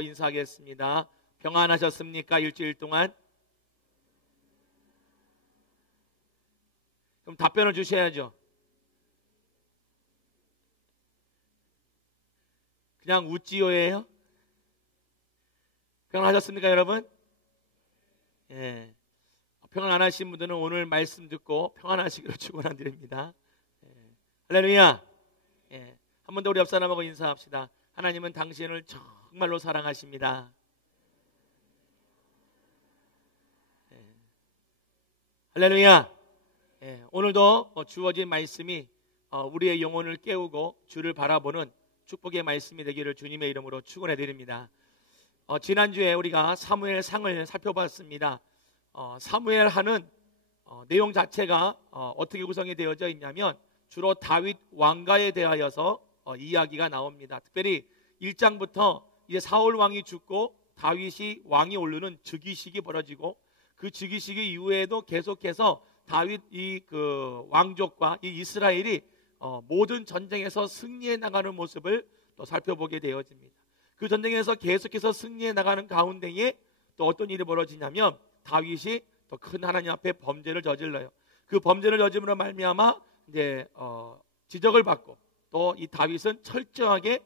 하고 인사하겠습니다. 평안하셨습니까? 일주일 동안? 그럼 답변을 주셔야죠. 그냥 웃지요예요? 평안하셨습니까, 여러분? 예. 평안 안 하신 분들은 오늘 말씀 듣고 평안하시기로 축원드립니다. 예. 할렐루야. 예. 한 번 더 우리 옆 사람하고 인사합시다. 하나님은 당신을 정말로 사랑하십니다. 예. 할렐루야. 예. 오늘도 주어진 말씀이 우리의 영혼을 깨우고 주를 바라보는 축복의 말씀이 되기를 주님의 이름으로 축원해 드립니다. 지난주에 우리가 사무엘상을 살펴봤습니다. 사무엘하는 내용 자체가 어떻게 구성이 되어져 있냐면 주로 다윗 왕가에 대하여서 이야기가 나옵니다. 특별히 1장부터 이제 사울 왕이 죽고 다윗이 왕이 오르는 즉위식이 벌어지고 그 즉위식이 이후에도 계속해서 다윗 그 왕족과 이 이스라엘이 모든 전쟁에서 승리해 나가는 모습을 또 살펴보게 되어집니다. 그 전쟁에서 계속해서 승리해 나가는 가운데에 또 어떤 일이 벌어지냐면 다윗이 더 큰 하나님 앞에 범죄를 저질러요. 그 범죄를 저지름으로 말미암아 이제 지적을 받고 또 이 다윗은 철저하게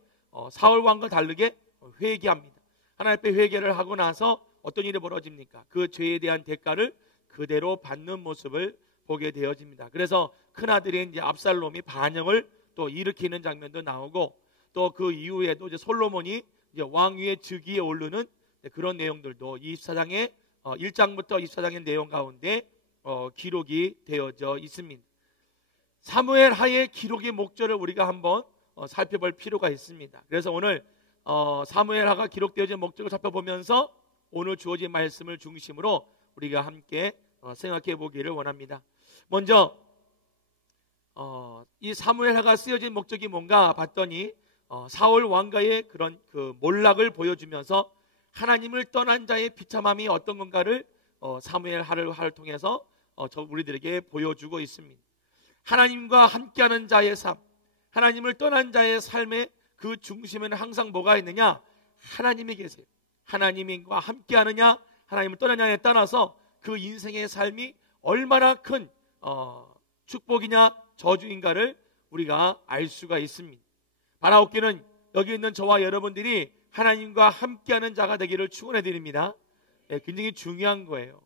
사울 왕과 다르게 회개합니다. 하나님 앞에 회개를 하고 나서 어떤 일이 벌어집니까? 그 죄에 대한 대가를 그대로 받는 모습을 보게 되어집니다. 그래서 큰 아들인 이제 압살롬이 반역을 또 일으키는 장면도 나오고 또 그 이후에도 이제 솔로몬이 이제 왕위의 즉위에 오르는 그런 내용들도 24장의 1장부터 24장의 내용 가운데 기록이 되어져 있습니다. 사무엘 하의 기록의 목적을 우리가 한번 살펴볼 필요가 있습니다. 그래서 오늘 사무엘 하가 기록되어진 목적을 살펴보면서 오늘 주어진 말씀을 중심으로 우리가 함께 생각해 보기를 원합니다. 먼저 이 사무엘 하가 쓰여진 목적이 뭔가 봤더니 사울 왕가의 그런 그 몰락을 보여주면서 하나님을 떠난 자의 비참함이 어떤 건가를 사무엘 하를 통해서 우리들에게 보여주고 있습니다. 하나님과 함께하는 자의 삶, 하나님을 떠난 자의 삶의 그 중심에는 항상 뭐가 있느냐? 하나님이 계세요. 하나님과 함께하느냐, 하나님을 떠나냐에 따라서 그 인생의 삶이 얼마나 큰 축복이냐 저주인가를 우리가 알 수가 있습니다. 바라옵기는 여기 있는 저와 여러분들이 하나님과 함께하는 자가 되기를 축원해 드립니다. 굉장히 중요한 거예요.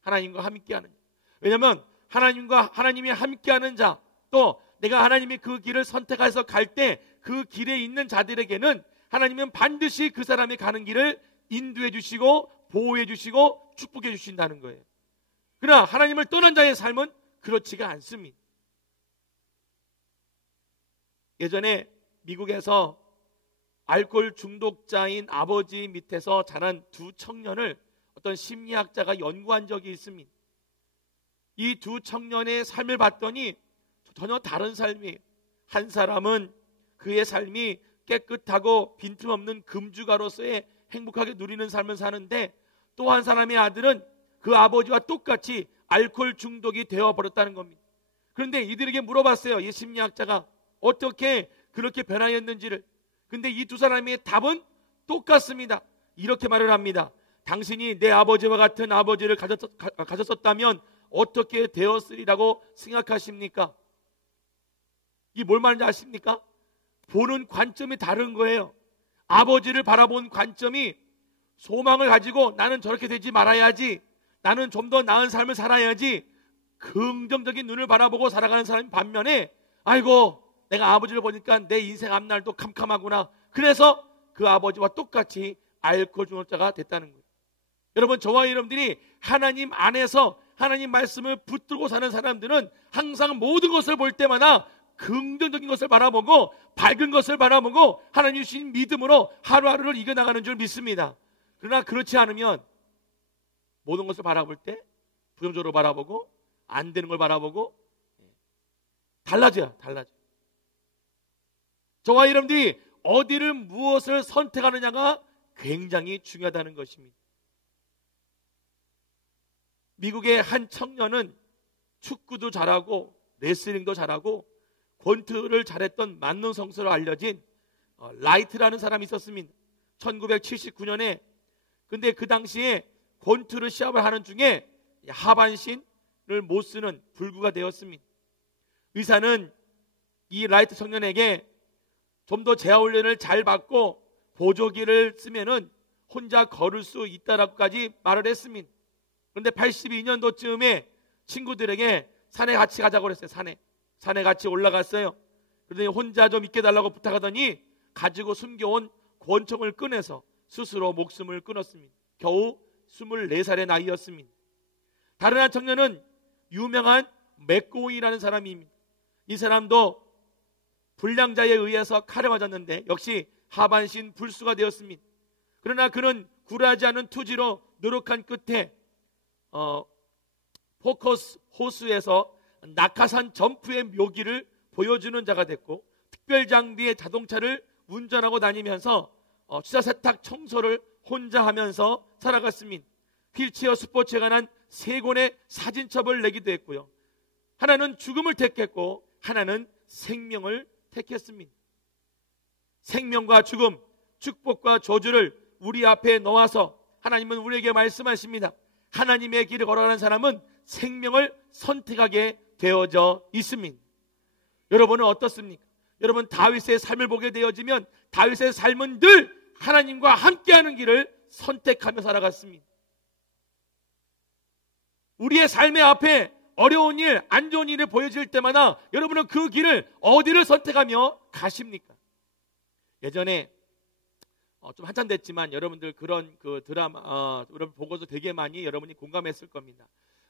하나님과 함께하는 자. 왜냐하면 하나님이 함께하는 자, 또 내가 하나님이 그 길을 선택해서 갈 때 그 길에 있는 자들에게는 하나님은 반드시 그 사람이 가는 길을 인도해 주시고 보호해 주시고 축복해 주신다는 거예요. 그러나 하나님을 떠난 자의 삶은 그렇지가 않습니다. 예전에 미국에서 알코올 중독자인 아버지 밑에서 자란 두 청년을 어떤 심리학자가 연구한 적이 있습니다. 이 두 청년의 삶을 봤더니 전혀 다른 삶이에요. 한 사람은 그의 삶이 깨끗하고 빈틈없는 금주가로서의 행복하게 누리는 삶을 사는데, 또 한 사람의 아들은 그 아버지와 똑같이 알코올 중독이 되어버렸다는 겁니다. 그런데 이들에게 물어봤어요. 이 심리학자가 어떻게 그렇게 변화했는지를. 근데 이 두 사람의 답은 똑같습니다. 이렇게 말을 합니다. 당신이 내 아버지와 같은 아버지를 가졌었다면 어떻게 되었으리라고 생각하십니까? 이게 뭘 말하는지 아십니까? 보는 관점이 다른 거예요. 아버지를 바라본 관점이 소망을 가지고 나는 저렇게 되지 말아야지, 나는 좀 더 나은 삶을 살아야지, 긍정적인 눈을 바라보고 살아가는 사람 반면에 아이고 내가 아버지를 보니까 내 인생 앞날도 캄캄하구나, 그래서 그 아버지와 똑같이 알코올 중독자가 됐다는 거예요. 여러분, 저와 여러분들이 하나님 안에서 하나님 말씀을 붙들고 사는 사람들은 항상 모든 것을 볼 때마다 긍정적인 것을 바라보고 밝은 것을 바라보고 하나님 주신 믿음으로 하루하루를 이겨나가는 줄 믿습니다. 그러나 그렇지 않으면 모든 것을 바라볼 때 부정적으로 바라보고 안 되는 걸 바라보고 달라져요. 저와 여러분들이 어디를 무엇을 선택하느냐가 굉장히 중요하다는 것입니다. 미국의 한 청년은 축구도 잘하고 레슬링도 잘하고 권투를 잘했던 만능 선수로 알려진 라이트라는 사람이 있었습니다. 1979년에 근데 그 당시에 권투를 시합을 하는 중에 하반신을 못 쓰는 불구가 되었습니다. 의사는 이 라이트 청년에게 좀 더 재활훈련을 잘 받고 보조기를 쓰면은 혼자 걸을 수 있다라고까지 말을 했습니다. 그런데 82년도쯤에 친구들에게 산에 같이 가자고 그랬어요. 산에 같이 올라갔어요. 그러더니 혼자 좀 있게 달라고 부탁하더니 가지고 숨겨온 권총을 꺼내서 스스로 목숨을 끊었습니다. 겨우 24살의 나이였습니다. 다른 한 청년은 유명한 맥고이라는 사람입니다. 이 사람도 불량자에 의해서 칼에 맞았는데 역시 하반신 불수가 되었습니다. 그러나 그는 굴하지 않은 투지로 노력한 끝에 포커스 호수에서 낙하산 점프의 묘기를 보여주는 자가 됐고 특별 장비의 자동차를 운전하고 다니면서 취사 세탁 청소를 혼자 하면서 살아갔습니다. 휠체어 스포츠에 관한 3권의 사진첩을 내기도 했고요. 하나는 죽음을 택했고 하나는 생명을 택했습니다. 생명과 죽음, 축복과 저주를 우리 앞에 놓아서 하나님은 우리에게 말씀하십니다. 하나님의 길을 걸어가는 사람은 생명을 선택하게 되어져 있습니다. 여러분은 어떻습니까? 여러분 다윗의 삶을 보게 되어지면 다윗의 삶은 늘 하나님과 함께하는 길을 선택하며 살아갔습니다. 우리의 삶의 앞에 어려운 일, 안 좋은 일이 보여질 때마다 여러분은 그 길을 어디를 선택하며 가십니까? 예전에 좀 한참 됐지만 여러분들 그런 그 드라마 여러분 보고서 되게 많이 여러분이 공감했을 겁니다.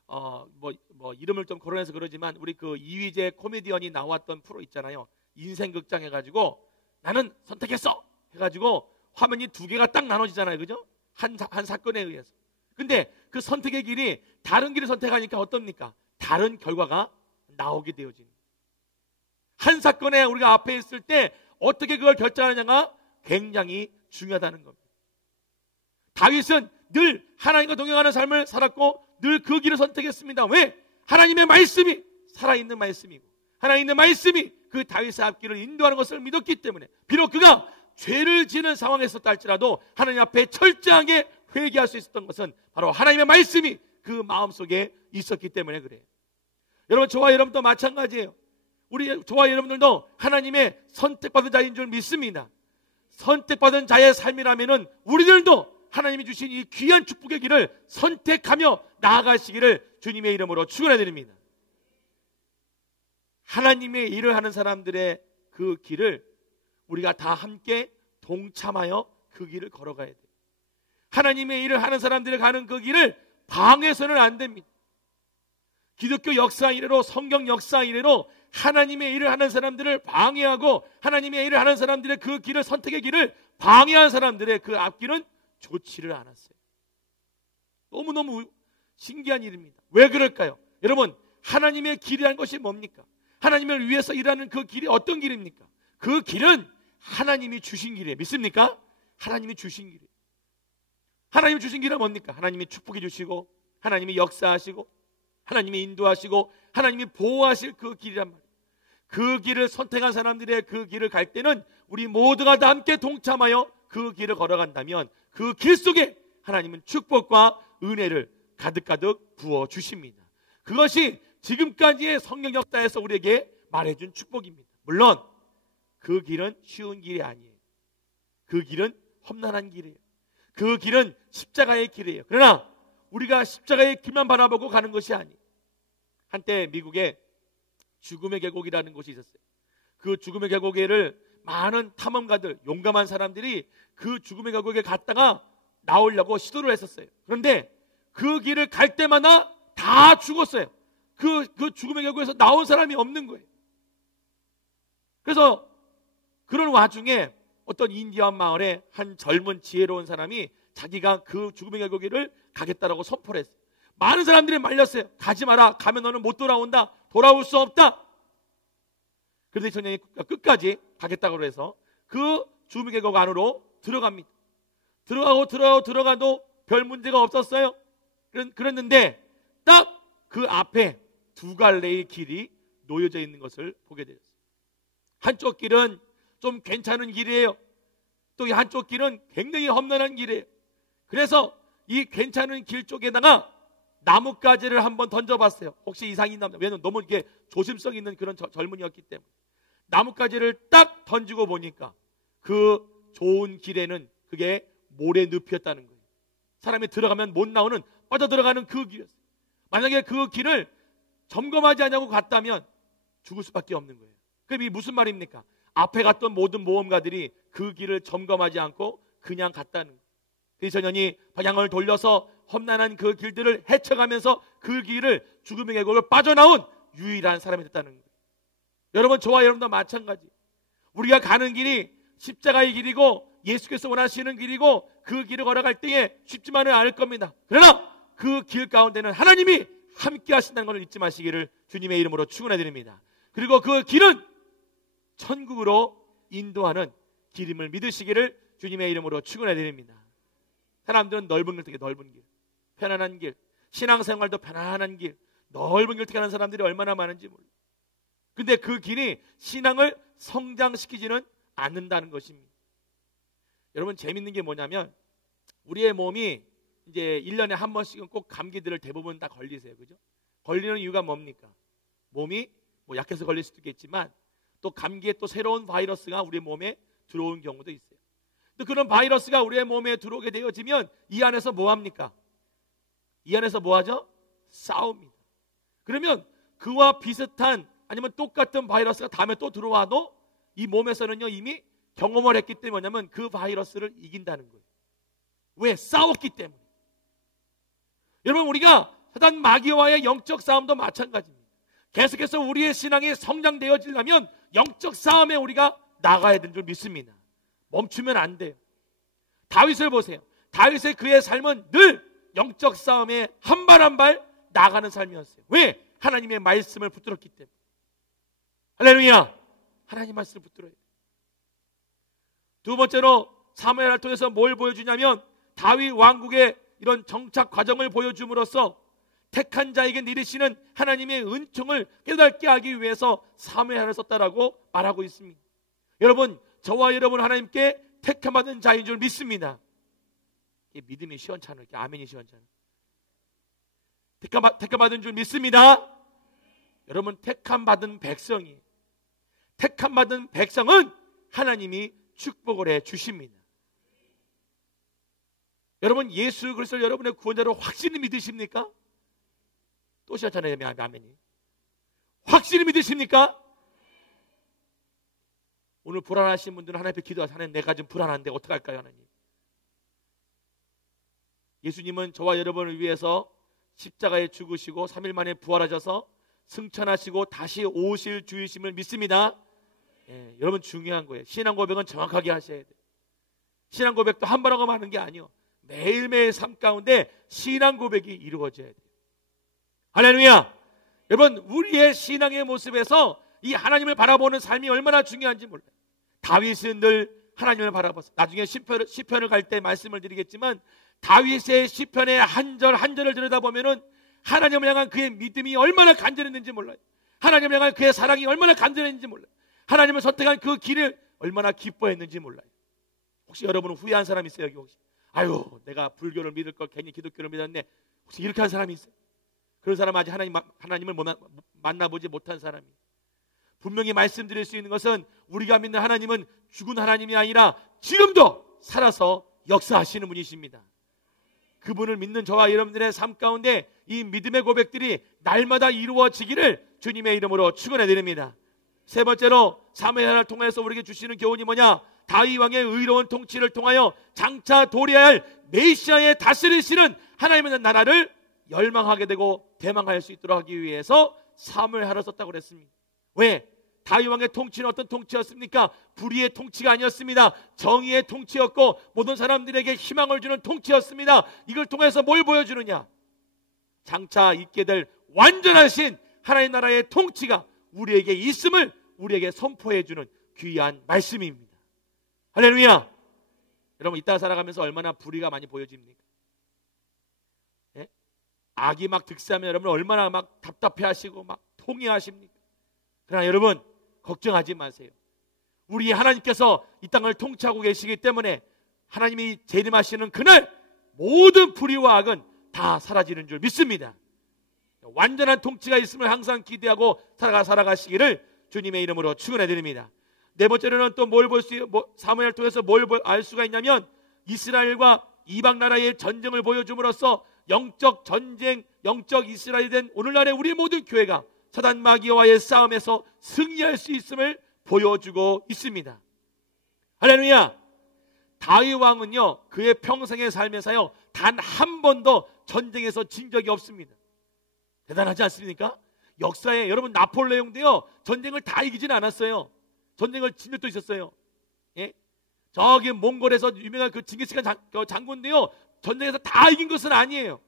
뭐 이름을 좀 거론해서 그러지만 우리 그 이휘재 코미디언이 나왔던 프로 있잖아요. 인생극장 해가지고 나는 선택했어 해가지고 화면이 2개가 딱 나눠지잖아요, 그죠? 한 사건에 의해서. 근데 그 선택의 길이 다른 길을 선택하니까 어떻습니까? 다른 결과가 나오게 되어집니다. 한 사건에 우리가 앞에 있을 때 어떻게 그걸 결정하느냐가 굉장히 중요하다는 겁니다. 다윗은 늘 하나님과 동행하는 삶을 살았고 늘 그 길을 선택했습니다. 왜? 하나님의 말씀이 살아있는 말씀이고 하나님의 말씀이 그 다윗의 앞길을 인도하는 것을 믿었기 때문에 비록 그가 죄를 지는 상황에 있었다 할지라도 하나님 앞에 철저하게 회개할 수 있었던 것은 바로 하나님의 말씀이 그 마음속에 있었기 때문에 그래요. 여러분 저와 여러분도 마찬가지예요. 저와 여러분들도 하나님의 선택받은 자인 줄 믿습니다. 선택받은 자의 삶이라면은 우리들도 하나님이 주신 이 귀한 축복의 길을 선택하며 나아가시기를 주님의 이름으로 축원해 드립니다. 하나님의 일을 하는 사람들의 그 길을 우리가 다 함께 동참하여 그 길을 걸어가야 돼요. 하나님의 일을 하는 사람들이 가는 그 길을 방해서는 안 됩니다. 기독교 역사 이래로 성경 역사 이래로 하나님의 일을 하는 사람들을 방해하고 하나님의 일을 하는 사람들의 그 길을 선택의 길을 방해한 사람들의 그 앞길은 좋지를 않았어요. 너무너무 신기한 일입니다. 왜 그럴까요? 여러분 하나님의 길이라는 것이 뭡니까? 하나님을 위해서 일하는 그 길이 어떤 길입니까? 그 길은 하나님이 주신 길이에요. 믿습니까? 하나님이 주신 길이에요. 하나님이 주신 길은 뭡니까? 하나님이 축복해 주시고 하나님이 역사하시고 하나님이 인도하시고 하나님이 보호하실 그 길이란 말이에요. 그 길을 선택한 사람들의 그 길을 갈 때는 우리 모두가 다 함께 동참하여 그 길을 걸어간다면 그 길 속에 하나님은 축복과 은혜를 가득가득 부어주십니다. 그것이 지금까지의 성경 역사에서 우리에게 말해준 축복입니다. 물론 그 길은 쉬운 길이 아니에요. 그 길은 험난한 길이에요. 그 길은 십자가의 길이에요. 그러나 우리가 십자가의 길만 바라보고 가는 것이 아니에요. 한때 미국에 죽음의 계곡이라는 곳이 있었어요. 그 죽음의 계곡에를 많은 탐험가들, 용감한 사람들이 그 죽음의 계곡에 갔다가 나오려고 시도를 했었어요. 그런데 그 길을 갈 때마다 다 죽었어요. 그 죽음의 계곡에서 나온 사람이 없는 거예요. 그래서 그런 와중에 어떤 인디안 마을에 한 젊은 지혜로운 사람이 자기가 그 죽음의 계곡을 가겠다라고 선포를 했어요. 많은 사람들이 말렸어요. 가지 마라. 가면 너는 못 돌아온다. 돌아올 수 없다. 그런데 청년이 끝까지 가겠다고 해서 그 죽음의 계곡 안으로 들어갑니다. 들어가도 별 문제가 없었어요. 그랬는데 딱 그 앞에 2갈래의 길이 놓여져 있는 것을 보게 되었어요. 한쪽 길은 좀 괜찮은 길이에요. 또 이 한쪽 길은 굉장히 험난한 길이에요. 그래서 이 괜찮은 길 쪽에다가 나뭇가지를 한번 던져봤어요. 혹시 이상이 있나? 왜냐면 너무 이게 조심성 있는 그런 젊은이였기 때문에. 나뭇가지를 딱 던지고 보니까 그 좋은 길에는 그게 모래늪이었다는 거예요. 사람이 들어가면 못 나오는, 빠져들어가는 그 길이었어요. 만약에 그 길을 점검하지 않냐고 갔다면 죽을 수밖에 없는 거예요. 그럼 이게 무슨 말입니까? 앞에 갔던 모든 모험가들이 그 길을 점검하지 않고 그냥 갔다는 거예요. 비서년이 방향을 돌려서 험난한 그 길들을 헤쳐가면서 그 길을 죽음의 계곡을 빠져나온 유일한 사람이 됐다는 거예요. 여러분, 저와 여러분도 마찬가지. 우리가 가는 길이 십자가의 길이고 예수께서 원하시는 길이고 그 길을 걸어갈 때에 쉽지만은 않을 겁니다. 그러나 그 길 가운데는 하나님이 함께 하신다는 것을 잊지 마시기를 주님의 이름으로 축원해 드립니다. 그리고 그 길은 천국으로 인도하는 길임을 믿으시기를 주님의 이름으로 축원해 드립니다. 사람들은 넓은 길 택해, 넓은 길, 편안한 길, 신앙생활도 편안한 길, 넓은 길 택하는 사람들이 얼마나 많은지 몰라요. 근데 그 길이 신앙을 성장시키지는 않는다는 것입니다. 여러분, 재밌는 게 뭐냐면 우리의 몸이 이제 1년에 한 번씩은 꼭 감기들을 대부분 다 걸리세요. 그죠? 걸리는 이유가 뭡니까? 몸이 뭐 약해서 걸릴 수도 있겠지만 또 감기에 또 새로운 바이러스가 우리 몸에 들어온 경우도 있어요. 또 그런 바이러스가 우리의 몸에 들어오게 되어지면 이 안에서 뭐 합니까? 이 안에서 뭐 하죠? 싸웁니다. 그러면 그와 비슷한 아니면 똑같은 바이러스가 다음에 또 들어와도 이 몸에서는요 이미 경험을 했기 때문에 뭐냐면 그 바이러스를 이긴다는 거예요. 왜? 싸웠기 때문에. 여러분, 우리가 사단 마귀와의 영적 싸움도 마찬가지입니다. 계속해서 우리의 신앙이 성장되어지려면 영적 싸움에 우리가 나가야 되는 줄 믿습니다. 멈추면 안 돼요. 다윗을 보세요. 다윗의 그의 삶은 늘 영적 싸움에 한 발 한 발 나가는 삶이었어요. 왜? 하나님의 말씀을 붙들었기 때문에. 할렐루야! 하나님 말씀을 붙들어야 돼요. 두 번째로 사무엘을 통해서 뭘 보여주냐면 다윗 왕국의 이런 정착 과정을 보여줌으로써 택한 자에게 내리시는 하나님의 은총을 깨닫게 하기 위해서 사무엘을 썼다라고 말하고 있습니다. 여러분, 저와 여러분 하나님께 택함받은 자인 줄 믿습니다. 이게 믿음이 시원찮아요. 이렇게 아멘이 시원찮아요. 택함받은 줄 믿습니다. 여러분, 택함받은 백성이, 택함받은 백성은 하나님이 축복을 해 주십니다. 여러분, 예수 그리스도를 여러분의 구원자로 확실히 믿으십니까? 또 시원찮아요. 아멘이. 확실히 믿으십니까? 오늘 불안하신 분들은 하나님 앞에 기도하세요. 하나님, 내가 좀 불안한데 어떡할까요? 하나님. 예수님은 저와 여러분을 위해서 십자가에 죽으시고 3일 만에 부활하셔서 승천하시고 다시 오실 주이심을 믿습니다. 예, 여러분, 중요한 거예요. 신앙 고백은 정확하게 하셔야 돼요. 신앙 고백도 한 번 하고 마는 게 아니에요. 매일매일 삶 가운데 신앙 고백이 이루어져야 돼요. 할렐루야! 여러분, 우리의 신앙의 모습에서 이 하나님을 바라보는 삶이 얼마나 중요한지 몰라요. 다윗은 늘 하나님을 바라봤어요. 나중에 시편을 갈 때 말씀을 드리겠지만 다윗의 시편의 한 절 한 절을 들여다보면은 하나님을 향한 그의 믿음이 얼마나 간절했는지 몰라요. 하나님을 향한 그의 사랑이 얼마나 간절했는지 몰라요. 하나님을 선택한 그 길을 얼마나 기뻐했는지 몰라요. 혹시 여러분은 후회한 사람 있어요? 여기 혹시? 아유, 내가 불교를 믿을 걸 괜히 기독교를 믿었네. 혹시 이렇게 한 사람이 있어요? 그런 사람 아직 하나님을 만나보지 못한 사람이에요. 분명히 말씀드릴 수 있는 것은 우리가 믿는 하나님은 죽은 하나님이 아니라 지금도 살아서 역사하시는 분이십니다. 그분을 믿는 저와 여러분들의 삶 가운데 이 믿음의 고백들이 날마다 이루어지기를 주님의 이름으로 축원해 드립니다. 세 번째로 사무엘을 통해서 우리에게 주시는 교훈이 뭐냐? 다윗 왕의 의로운 통치를 통하여 장차 도래해야 할 메시아의 다스리시는 하나님의 나라를 열망하게 되고 대망할 수 있도록 하기 위해서 사무엘을 썼다고 그랬습니다. 왜? 다윗 왕의 통치는 어떤 통치였습니까? 불의의 통치가 아니었습니다. 정의의 통치였고 모든 사람들에게 희망을 주는 통치였습니다. 이걸 통해서 뭘 보여주느냐? 장차 있게 될 완전하신 하나님 나라의 통치가 우리에게 있음을 우리에게 선포해주는 귀한 말씀입니다. 할렐루야! 여러분, 이따 살아가면서 얼마나 불의가 많이 보여집니까? 예? 악이 막 득세하면 여러분 얼마나 막 답답해하시고 막 통해하십니까? 그러나 여러분, 걱정하지 마세요. 우리 하나님께서 이 땅을 통치하고 계시기 때문에 하나님이 재림하시는 그날 모든 불의와 악은 다 사라지는 줄 믿습니다. 완전한 통치가 있음을 항상 기대하고 살아가시기를 주님의 이름으로 축원해 드립니다. 네 번째로는 또 사무엘을 통해서 뭘 알 수가 있냐면 이스라엘과 이방 나라의 전쟁을 보여줌으로써 영적 전쟁, 영적 이스라엘이 된 오늘날의 우리 모든 교회가 사단 마귀와의 싸움에서 승리할 수 있음을 보여주고 있습니다. 할렐루야. 다윗 왕은요, 그의 평생의 삶에서요 단 한 번도 전쟁에서 진 적이 없습니다. 대단하지 않습니까? 역사에 여러분 나폴레옹도요 전쟁을 다 이기진 않았어요. 전쟁을 진 적도 있었어요. 예? 저기 몽골에서 유명한 그 징기스칸 장군도요 전쟁에서 다 이긴 것은 아니에요.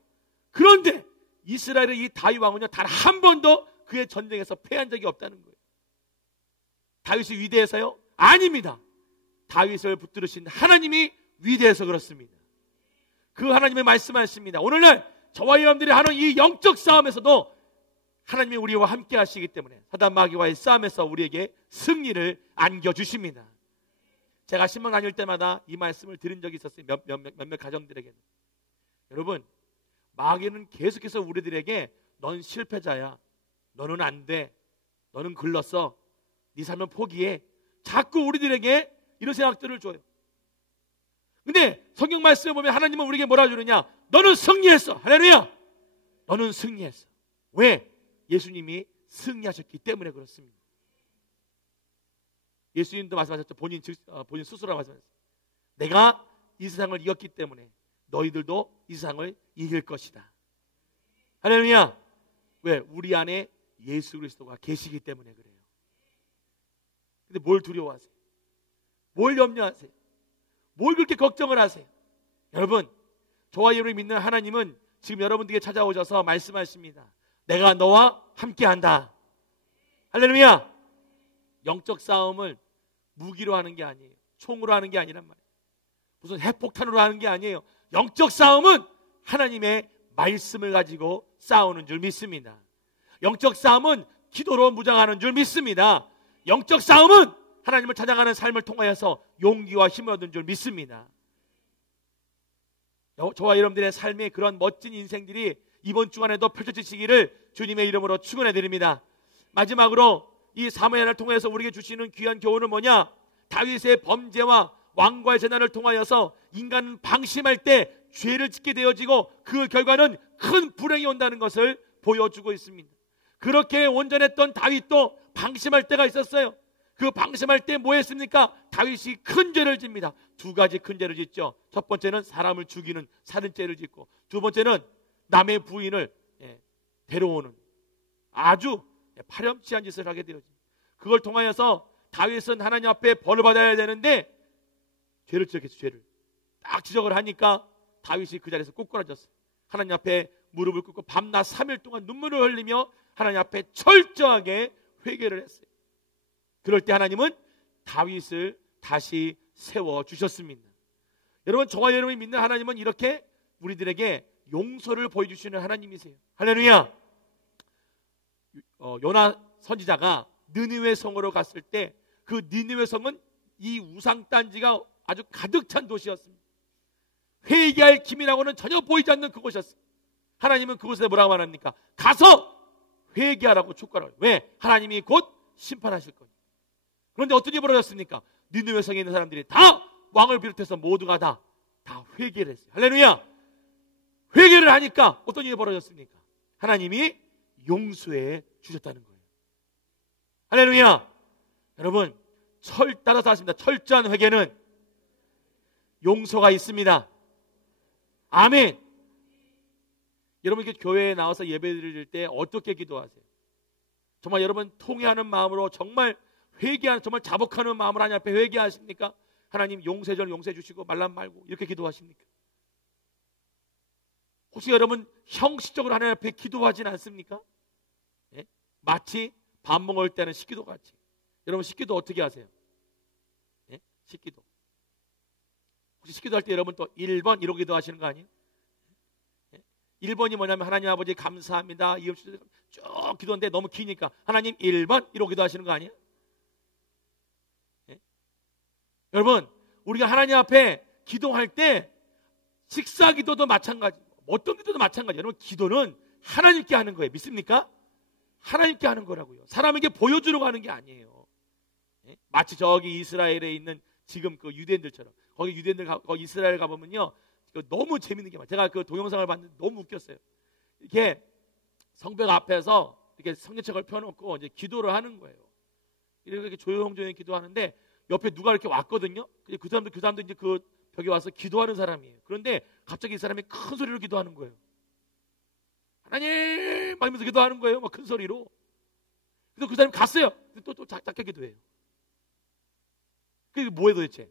그런데 이스라엘의 이 다윗 왕은요 단 한 번도 그의 전쟁에서 패한 적이 없다는 거예요. 다윗이 위대해서요? 아닙니다. 다윗을 붙들으신 하나님이 위대해서 그렇습니다. 그 하나님의 말씀하십니다. 오늘날 저와 여러분들이 하는 이 영적 싸움에서도 하나님이 우리와 함께 하시기 때문에 사단 마귀와의 싸움에서 우리에게 승리를 안겨주십니다. 제가 신방 다닐 때마다 이 말씀을 들은 적이 있었어요. 몇몇 가정들에게는. 여러분, 마귀는 계속해서 우리들에게 넌 실패자야, 너는 안 돼, 너는 글렀어, 네 삶은 포기해, 자꾸 우리들에게 이런 생각들을 줘요. 근데 성경 말씀을 보면 하나님은 우리에게 뭐라 주느냐? 너는 승리했어. 할렐루야. 너는 승리했어. 왜? 예수님이 승리하셨기 때문에 그렇습니다. 예수님도 말씀하셨죠. 본인 스스로 말씀하셨어요. 내가 이 세상을 이겼기 때문에 너희들도 이 세상을 이길 것이다. 할렐루야. 왜? 우리 안에 예수 그리스도가 계시기 때문에 그래요. 근데 뭘 두려워하세요? 뭘 염려하세요? 뭘 그렇게 걱정을 하세요? 여러분, 저와 여러분이 믿는 하나님은 지금 여러분들에게 찾아오셔서 말씀하십니다. 내가 너와 함께한다. 할렐루야. 영적 싸움을 무기로 하는 게 아니에요. 총으로 하는 게 아니란 말이에요. 무슨 핵폭탄으로 하는 게 아니에요. 영적 싸움은 하나님의 말씀을 가지고 싸우는 줄 믿습니다. 영적 싸움은 기도로 무장하는 줄 믿습니다. 영적 싸움은 하나님을 찾아가는 삶을 통하여서 용기와 힘을 얻는 줄 믿습니다. 저와 여러분들의 삶의 그런 멋진 인생들이 이번 주간에도 펼쳐지시기를 주님의 이름으로 축원해 드립니다. 마지막으로 이 사무엘을 통해서 우리에게 주시는 귀한 교훈은 뭐냐? 다윗의 범죄와 왕과의 재난을 통하여서 인간은 방심할 때 죄를 짓게 되어지고 그 결과는 큰 불행이 온다는 것을 보여주고 있습니다. 그렇게 온전했던 다윗도 방심할 때가 있었어요. 그 방심할 때 뭐 했습니까? 다윗이 큰 죄를 짓니다. 두 가지 큰 죄를 짓죠. 첫 번째는 사람을 죽이는 살인죄를 짓고, 두 번째는 남의 부인을 데려오는 아주 파렴치한 짓을 하게 되어집니다. 그걸 통하여서 다윗은 하나님 앞에 벌을 받아야 되는데 죄를 지적했어요. 죄를 딱 지적을 하니까 다윗이 그 자리에서 꿇어졌어요. 하나님 앞에 무릎을 꿇고 밤낮 3일 동안 눈물을 흘리며 하나님 앞에 철저하게 회개를 했어요. 그럴 때 하나님은 다윗을 다시 세워주셨습니다. 여러분, 저와 여러분이 믿는 하나님은 이렇게 우리들에게 용서를 보여주시는 하나님이세요. 할렐루야. 요나 선지자가 느느웨 성으로 갔을 때 그 느느웨 성은 이 우상단지가 아주 가득 찬 도시였습니다. 회개할 기미라고는 전혀 보이지 않는 그곳이었어요. 하나님은 그곳에 뭐라고 말합니까? 가서 회개하라고 촉구하라고. 왜? 하나님이 곧 심판하실 거예요. 그런데 어떤 일이 벌어졌습니까? 니느웨 성에 있는 사람들이 다 왕을 비롯해서 모두가 다 회개를 했어요. 할렐루야. 회개를 하니까 어떤 일이 벌어졌습니까? 하나님이 용서해 주셨다는 거예요. 할렐루야. 여러분, 따라서 하십니다. 철저한 회개는 용서가 있습니다. 아멘. 여러분, 이렇게 교회에 나와서 예배드릴 때 어떻게 기도하세요? 정말 여러분 통회하는 마음으로, 정말 회개하는, 정말 자복하는 마음으로 하나님 앞에 회개하십니까? 하나님 용서해 주시고 말란 말고 이렇게 기도하십니까? 혹시 여러분 형식적으로 하나님 앞에 기도하진 않습니까? 예? 마치 밥 먹을 때는 식기도 같이. 여러분 식기도 어떻게 하세요? 예? 식기도. 혹시 식기도 할 때 여러분 또 1번 이러고 기도하시는 거 아니에요? 1번이 뭐냐면 하나님 아버지 감사합니다. 쭉 기도하는데 너무 기니까 하나님 1번 이러고 기도하시는 거 아니에요? 여러분, 우리가 하나님 앞에 기도할 때 식사 기도도 마찬가지, 어떤 기도도 마찬가지. 여러분, 기도는 하나님께 하는 거예요. 믿습니까? 하나님께 하는 거라고요. 사람에게 보여주려고 하는 게 아니에요. 마치 저기 이스라엘에 있는 지금 그 유대인들처럼, 거기 유대인들 거기 이스라엘 가보면요, 너무 재밌는 게 많아요. 제가 그 동영상을 봤는데 너무 웃겼어요. 이렇게 성벽 앞에서 이렇게 성경책을 펴놓고 이제 기도를 하는 거예요. 이렇게 조용조용히 기도하는데 옆에 누가 이렇게 왔거든요. 그 사람도 이제 그 벽에 와서 기도하는 사람이에요. 그런데 갑자기 이 사람이 큰 소리로 기도하는 거예요. 하나님! 하면서 기도하는 거예요. 막 큰 소리로. 그래서 그 사람이 갔어요. 또 작게 기도해요. 그게 뭐예요 도대체?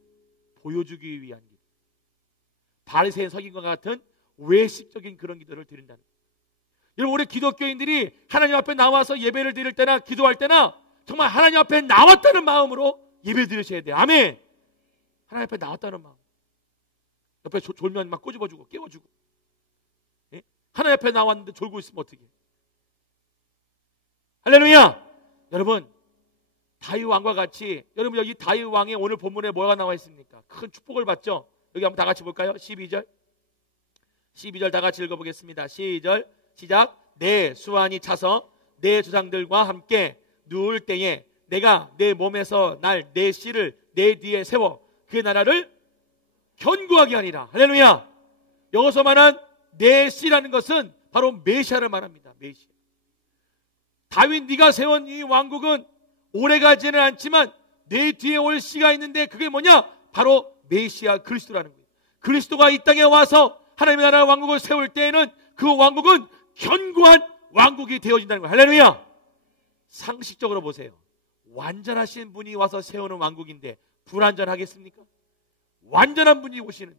보여주기 위한 기도. 바리새인 서기관과 같은 외식적인 그런 기도를 드린다는 거예요. 여러분, 우리 기독교인들이 하나님 앞에 나와서 예배를 드릴 때나 기도할 때나 정말 하나님 앞에 나왔다는 마음으로 예배 드리셔야 돼요. 아멘. 하나님 앞에 나왔다는 마음. 옆에 졸면 막 꼬집어주고 깨워주고. 예? 하나님 앞에 나왔는데 졸고 있으면 어떻게 해요? 할렐루야. 여러분, 다윗 왕과 같이, 여러분 여기 다윗 왕의 오늘 본문에 뭐가 나와 있습니까? 큰 축복을 받죠. 여기 한번 다 같이 볼까요? 12절 다 같이 읽어보겠습니다. 시작. 내 수완이 차서 내 조상들과 함께 누울 때에 내가 내 몸에서 내 씨를 내 뒤에 세워 그의 나라를 견고하게 하리라. 할렐루야. 여기서 말한 내 씨라는 것은 바로 메시아를 말합니다. 메시아. 다윗, 네가 세운 이 왕국은 오래가지는 않지만 내 뒤에 올 씨가 있는데 그게 뭐냐? 바로 메시아 그리스도라는 거예요. 그리스도가 이 땅에 와서 하나님의 나라 왕국을 세울 때에는 그 왕국은 견고한 왕국이 되어진다는 거예요. 할렐루야. 상식적으로 보세요. 완전하신 분이 와서 세우는 왕국인데 불완전하겠습니까? 완전한 분이 오시는,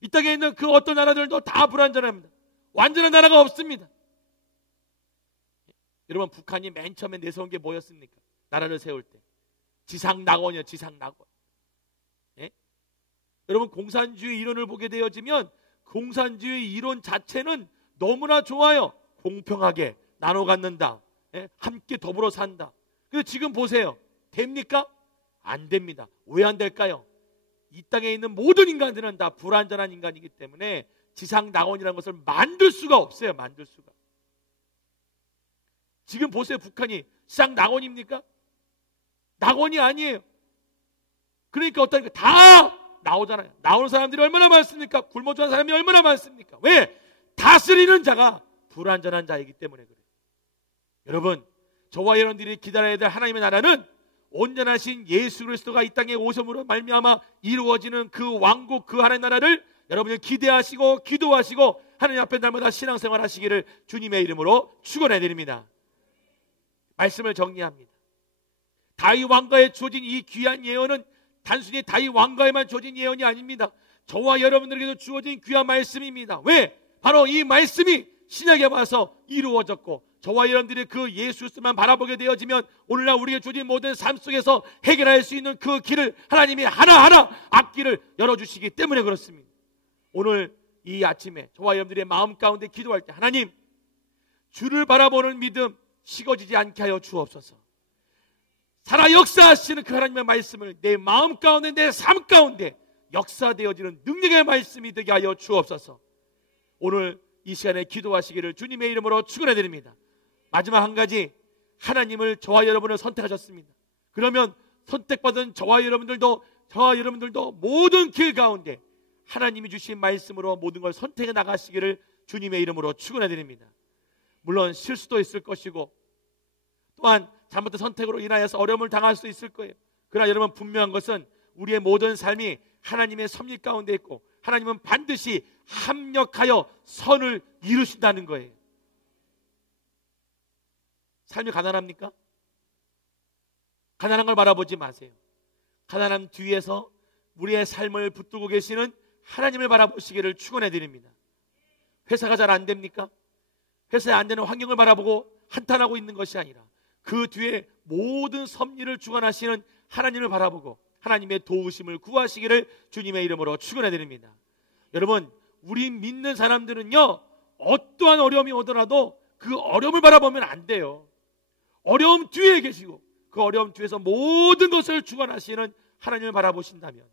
이 땅에 있는 그 어떤 나라들도 다 불완전합니다. 완전한 나라가 없습니다. 여러분, 북한이 맨 처음에 내세운 게 뭐였습니까? 나라를 세울 때 지상낙원이요. 지상낙원. 예? 여러분, 공산주의 이론을 보게 되어지면 공산주의 이론 자체는 너무나 좋아요. 공평하게 나눠 갖는다. 예? 함께 더불어 산다. 근데 지금 보세요. 됩니까? 안 됩니다. 왜 안 될까요? 이 땅에 있는 모든 인간들은 다 불완전한 인간이기 때문에 지상낙원이라는 것을 만들 수가 없어요. 만들 수가. 지금 보세요. 북한이 지상낙원입니까? 낙원이 아니에요. 그러니까 어떠니까 다 나오잖아요. 나오는 사람들이 얼마나 많습니까? 굶어 죽는 사람이 얼마나 많습니까? 왜? 다스리는 자가 불완전한 자이기 때문에 그래요. 여러분, 저와 여러분들이 기다려야 될 하나님의 나라는 온전하신 예수 그리스도가 이 땅에 오심으로 말미암아 이루어지는 그 왕국, 그 하나님의 나라를 여러분이 기대하시고 기도하시고 하나님 앞에 날마다 신앙생활 하시기를 주님의 이름으로 축원해 드립니다. 말씀을 정리합니다. 다윗 왕가에 주어진 이 귀한 예언은 단순히 다윗 왕가에만 주어진 예언이 아닙니다. 저와 여러분들에게도 주어진 귀한 말씀입니다. 왜? 바로 이 말씀이 신약에 와서 이루어졌고 저와 여러분들이 그 예수 그리스도만 바라보게 되어지면 오늘날 우리에게 주어진 모든 삶 속에서 해결할 수 있는 그 길을 하나님이 하나하나 앞길을 열어주시기 때문에 그렇습니다. 오늘 이 아침에 저와 여러분들의 마음 가운데 기도할 때 하나님, 주를 바라보는 믿음 식어지지 않게 하여 주옵소서. 살아 역사하시는 그 하나님의 말씀을 내 마음 가운데 내 삶 가운데 역사되어지는 능력의 말씀이 되게 하여 주옵소서. 오늘 이 시간에 기도하시기를 주님의 이름으로 축원해 드립니다. 마지막 한 가지, 하나님을 저와 여러분을 선택하셨습니다. 그러면 선택받은 저와 여러분들도 모든 길 가운데 하나님이 주신 말씀으로 모든 걸 선택해 나가시기를 주님의 이름으로 축원해 드립니다. 물론 실수도 있을 것이고 또한 잘못된 선택으로 인하여서 어려움을 당할 수 있을 거예요. 그러나 여러분, 분명한 것은 우리의 모든 삶이 하나님의 섭리 가운데 있고 하나님은 반드시 합력하여 선을 이루신다는 거예요. 삶이 가난합니까? 가난한 걸 바라보지 마세요. 가난함 뒤에서 우리의 삶을 붙들고 계시는 하나님을 바라보시기를 축원해 드립니다. 회사가 잘 안 됩니까? 회사에 안 되는 환경을 바라보고 한탄하고 있는 것이 아니라 그 뒤에 모든 섭리를 주관하시는 하나님을 바라보고 하나님의 도우심을 구하시기를 주님의 이름으로 축원해 드립니다. 여러분, 우리 믿는 사람들은요, 어떠한 어려움이 오더라도 그 어려움을 바라보면 안 돼요. 어려움 뒤에 계시고 그 어려움 중에서 모든 것을 주관하시는 하나님을 바라보신다면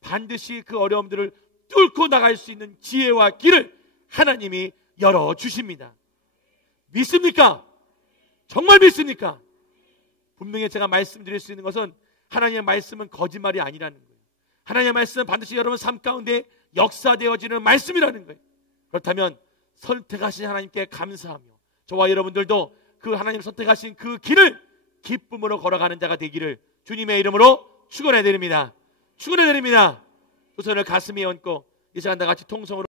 반드시 그 어려움들을 뚫고 나갈 수 있는 지혜와 길을 하나님이 열어주십니다. 믿습니까? 정말 믿습니까? 분명히 제가 말씀드릴 수 있는 것은 하나님의 말씀은 거짓말이 아니라는 거예요. 하나님의 말씀은 반드시 여러분 삶 가운데 역사되어지는 말씀이라는 거예요. 그렇다면 선택하신 하나님께 감사하며 저와 여러분들도 그 하나님 선택하신 그 길을 기쁨으로 걸어가는 자가 되기를 주님의 이름으로 축원해 드립니다. 축원해 드립니다. 두 손을 가슴에 얹고 이 시간 다 같이 통성으로